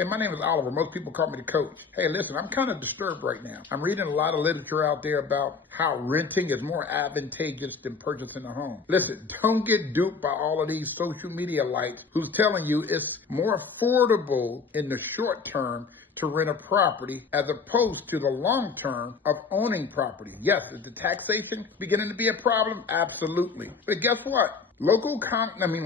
Hey, my name is Oliver. Most people call me the coach. Hey, listen, I'm kind of disturbed right now. I'm reading a lot of literature out there about how renting is more advantageous than purchasing a home. Listen, don't get duped by all of these social media lights who's telling you it's more affordable in the short term to rent a property as opposed to the long term of owning property. Yes, is the taxation beginning to be a problem? Absolutely. But guess what? Local councilmen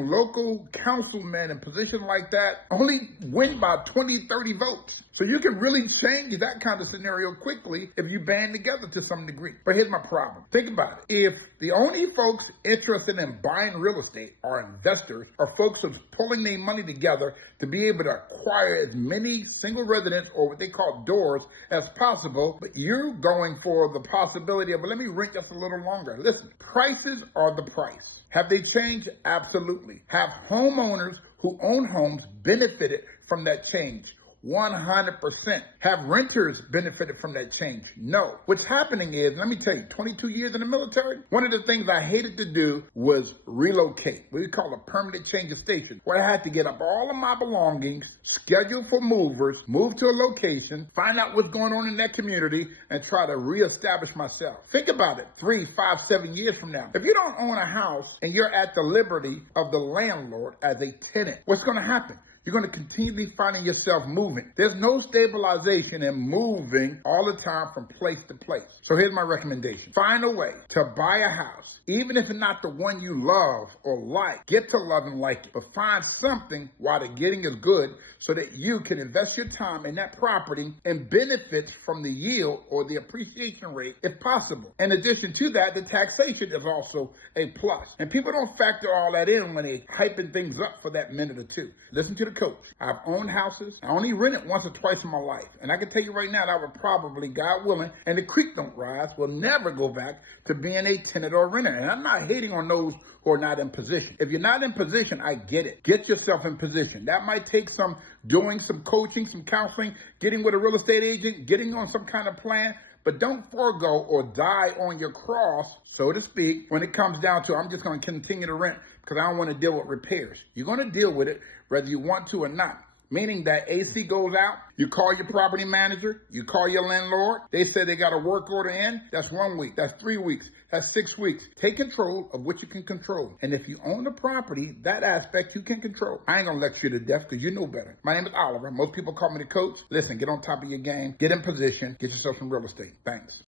in positions like that only win by 20, 30 votes. So you can really change that kind of scenario quickly if you band together to some degree. But here's my problem. Think about it. If the only folks interested in buying real estate are investors or folks who's pulling their money together to be able to acquire as many single residents or what they call doors as possible, but you're going for the possibility of, well, let me rent just a little longer. Listen, prices are the price. Have they changed? Absolutely. Have homeowners who own homes benefited from that change? 100%. Have renters benefited from that change? No. What's happening is, let me tell you, 22 years in the military, one of the things I hated to do was relocate. What we call a permanent change of station, where I had to get up all of my belongings, schedule for movers, move to a location, find out what's going on in that community, and try to reestablish myself. Think about it, 3, 5, 7 years from now. If you don't own a house and you're at the liberty of the landlord as a tenant, what's going to happen? You're going to continually finding yourself moving. There's no stabilization in moving all the time from place to place. So here's my recommendation. Find a way to buy a house, even if it's not the one you love or like. Get to love and like it, but find something while the getting is good so that you can invest your time in that property and benefit from the yield or the appreciation rate if possible. In addition to that, the taxation is also a plus. And people don't factor all that in when they're hyping things up for that minute or two. Listen to the coach. I've owned houses. I only rented once or twice in my life. And I can tell you right now that I would probably, God willing, and the creek don't rise, will never go back to being a tenant or a renter. And I'm not hating on those who are not in position. If you're not in position, I get it. Get yourself in position. That might take some doing some coaching, some counseling, getting with a real estate agent, getting on some kind of plan. But don't forego or die on your cross, so to speak, when it comes down to, I'm just going to continue to rent because I don't want to deal with repairs. You're going to deal with it whether you want to or not. Meaning that AC goes out, you call your property manager, you call your landlord, they say they got a work order in, that's 1 week, that's 3 weeks, that's 6 weeks. Take control of what you can control. And if you own the property, that aspect you can control. I ain't gonna lecture you to death because you know better. My name is Oliver. Most people call me the coach. Listen, get on top of your game, get in position, get yourself some real estate. Thanks.